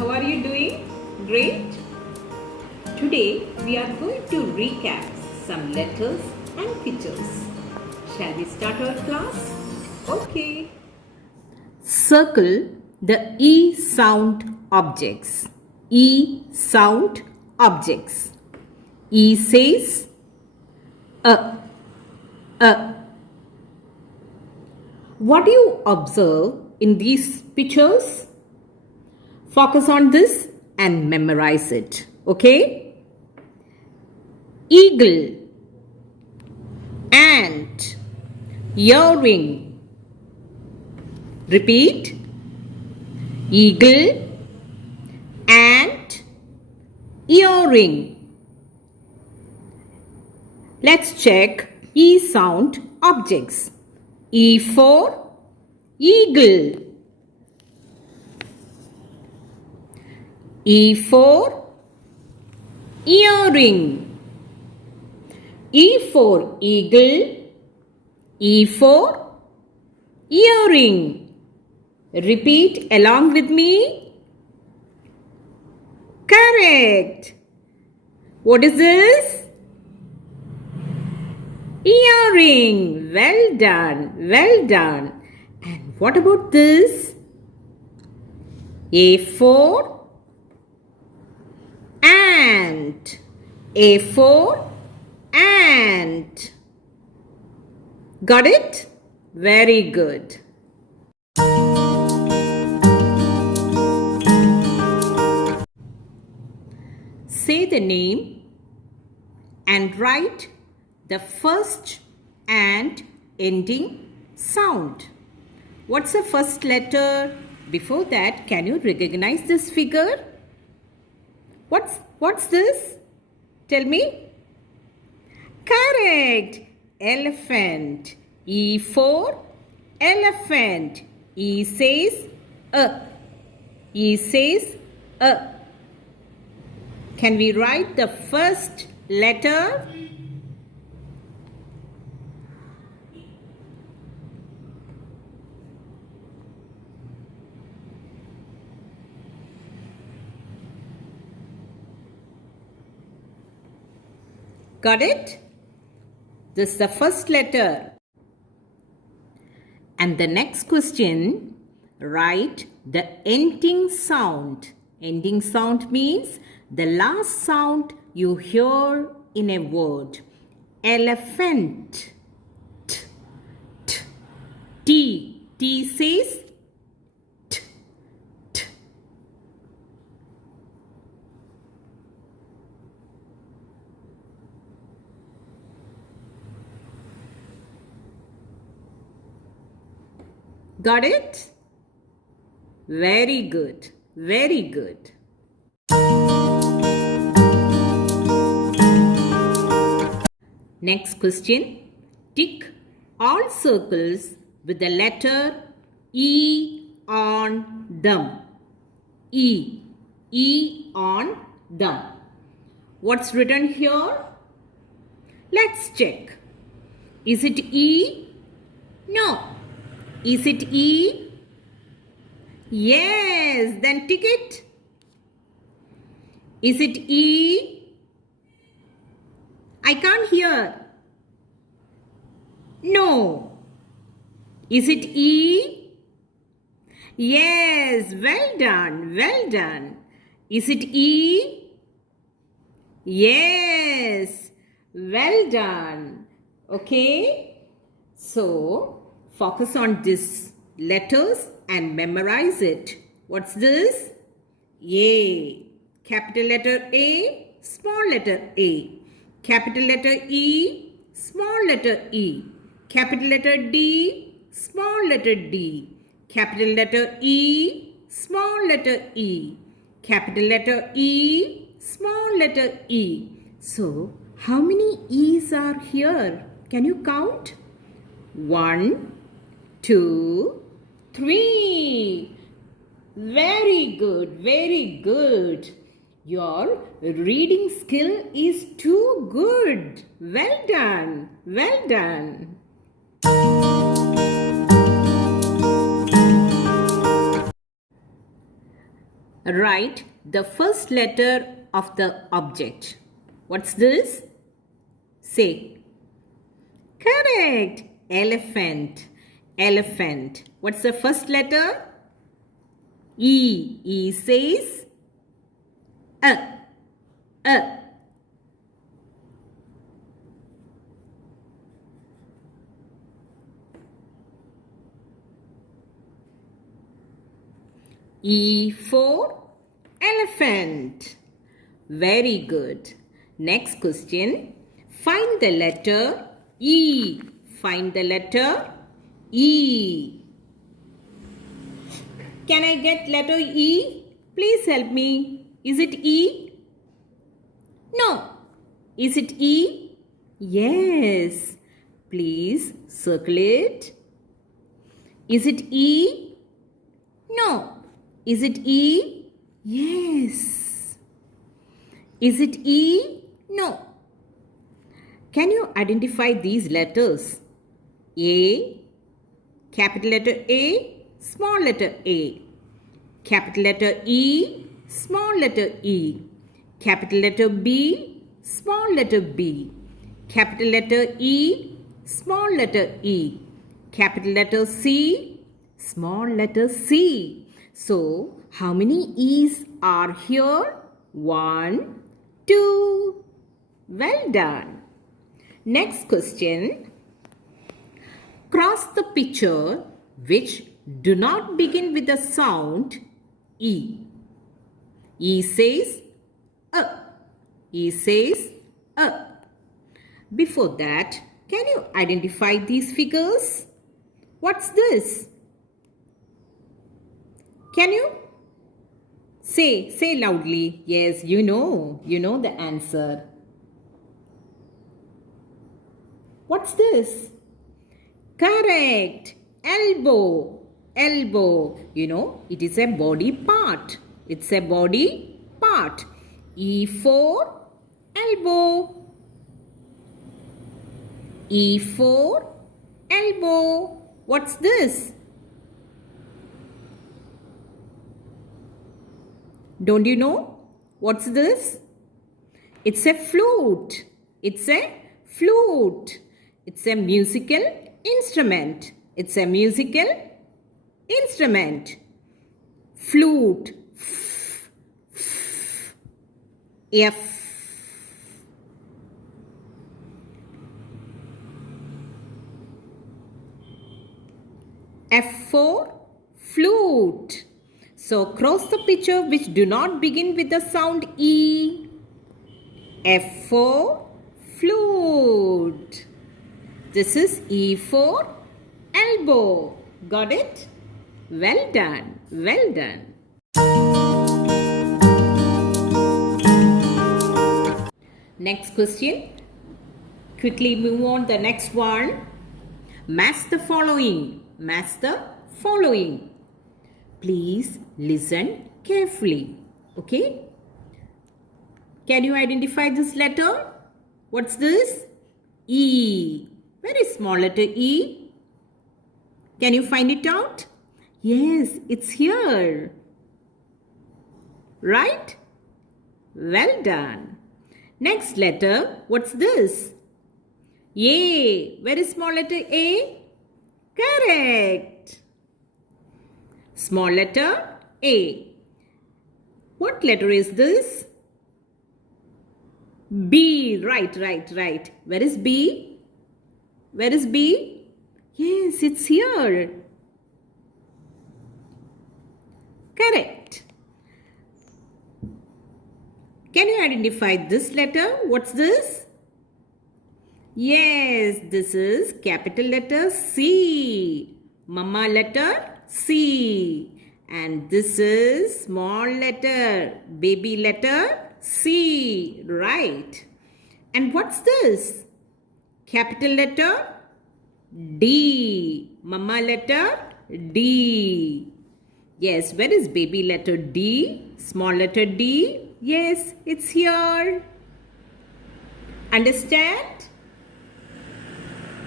How are you doing? Great. Today we are going to recap some letters and pictures. Shall we start our class? Okay. Circle the E sound objects. E sound objects. E says a. What do you observe in these pictures? Focus on this and memorize it. Okay? Eagle, ant, earring. Repeat. Eagle, ant, earring. Let's check E sound objects. E for eagle. E for earring. E for eagle. E for earring. Repeat along with me. Correct. What is this? Earring. Well done. Well done. And what about this? A for ant. A for ant. Got it? Very good. Say the name and write the first and ending sound. What's the first letter? Before that, can you recognize this figure? What's this? Tell me. Correct. Elephant. E for elephant. E says a. E says a. Can we write the first letter? Got it? This is the first letter. And the next question, write the ending sound. Ending sound means the last sound you hear in a word. Elephant. T, t. T. T says t, t. Got it? Very good. Very good. Next question. Tick all circles with the letter E on them. E. E on them. What's written here? Let's check. Is it E? No. Is it E? Yes. Then tick it. Is it E? I can't hear. No. Is it E? Yes. Well done. Well done. Is it E? Yes. Well done. Okay. So, focus on these letters and memorize it. What's this? A. Capital letter A, small letter A. Capital letter E, small letter E. Capital letter D, small letter D. Capital letter E, small letter E. Capital letter E, small letter E. So, how many E's are here? Can you count? 1, 2, 3. Very good, very good. Your reading skill is too good. Well done, well done. Write the first letter of the object. What's this? Say. Correct. Elephant. Elephant. What's the first letter? E. E says a. A. E for elephant. Very good. Next question. Find the letter E. Find the letter E. Can I get letter E? Please help me. Is it E? No. Is it E? Yes. Please circle it. Is it E? No. Is it E? Yes. Is it E? No. Can you identify these letters? A, capital letter A, small letter A. Capital letter E, small letter E. Capital letter B, small letter B. Capital letter E, small letter E. Capital letter C, small letter C. So, how many E's are here? 1, 2. Well done. Next question. Cross the picture which do not begin with the sound E. E says A. E says A. Before that, can you identify these figures? What's this? Can you? Say loudly. Yes, you know the answer. What's this? Correct. Elbow. Elbow. It is a body part. It's a body part. E for elbow. E for elbow. What's this? Don't you know? What's this? It's a flute. It's a flute. It's a musical instrument. It's a musical instrument. Flute. F. F for flute. So cross the picture which do not begin with the sound E. F for flute. This is E for elbow. Got it? Well done. Well done. Next question. Quickly move on the next one. Match the following. Match the following. Please listen carefully. Okay? Can you identify this letter? What's this? E. Very small letter E. Can you find it out? Yes, it's here. Right? Well done. Next letter, what's this? A. Very small letter A. Correct. Small letter A. What letter is this? B. Right. Where is B? Where is B? Yes, it's here. Correct. Can you identify this letter? What's this? Yes, this is capital letter C. Mama letter C. And this is small letter, baby letter C. Right. And what's this? Capital letter D. Mama letter D. Yes, where is baby letter D? Small letter D? Yes, it's here. Understand?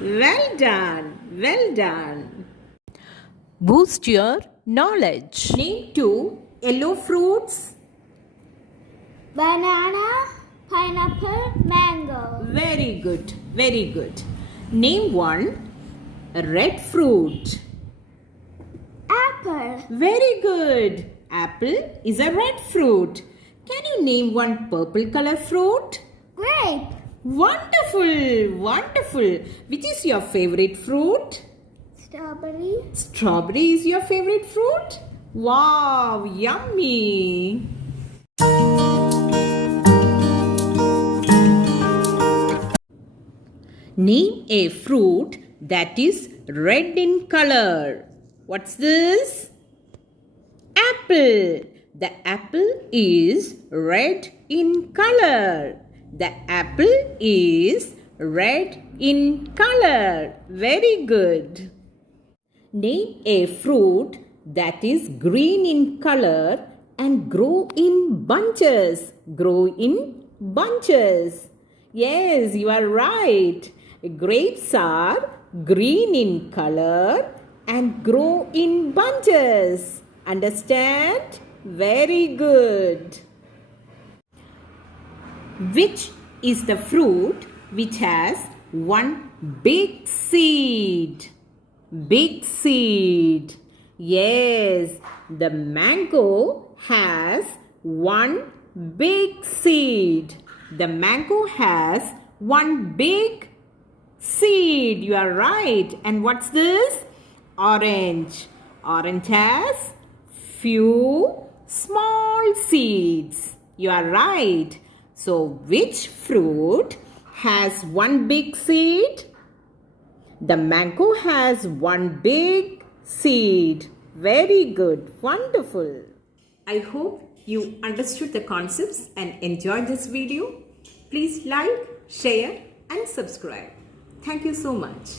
Well done. Well done. Boost your knowledge. Name two yellow fruits? Banana, pineapple, mango. Very good, very good. Name one red fruit. Apple. Very good. Apple is a red fruit. Can you name one purple color fruit? Grape. Wonderful, wonderful. Which is your favorite fruit? Strawberry. Strawberry is your favorite fruit? Wow, yummy. Name a fruit that is red in color. What's this? Apple. The apple is red in color. The apple is red in color. Very good. Name a fruit that is green in color and grow in bunches. Grow in bunches. Yes, you are right. Grapes are green in color and grow in bunches. Understand? Very good. Which is the fruit which has one big seed? Big seed. Yes, the mango has one big seed. The mango has one big seed. You are right. And what's this? Orange. Orange has few small seeds. You are right. So, which fruit has one big seed? The mango has one big seed. Very good. Wonderful. I hope you understood the concepts and enjoyed this video. Please like, share and subscribe. Thank you so much.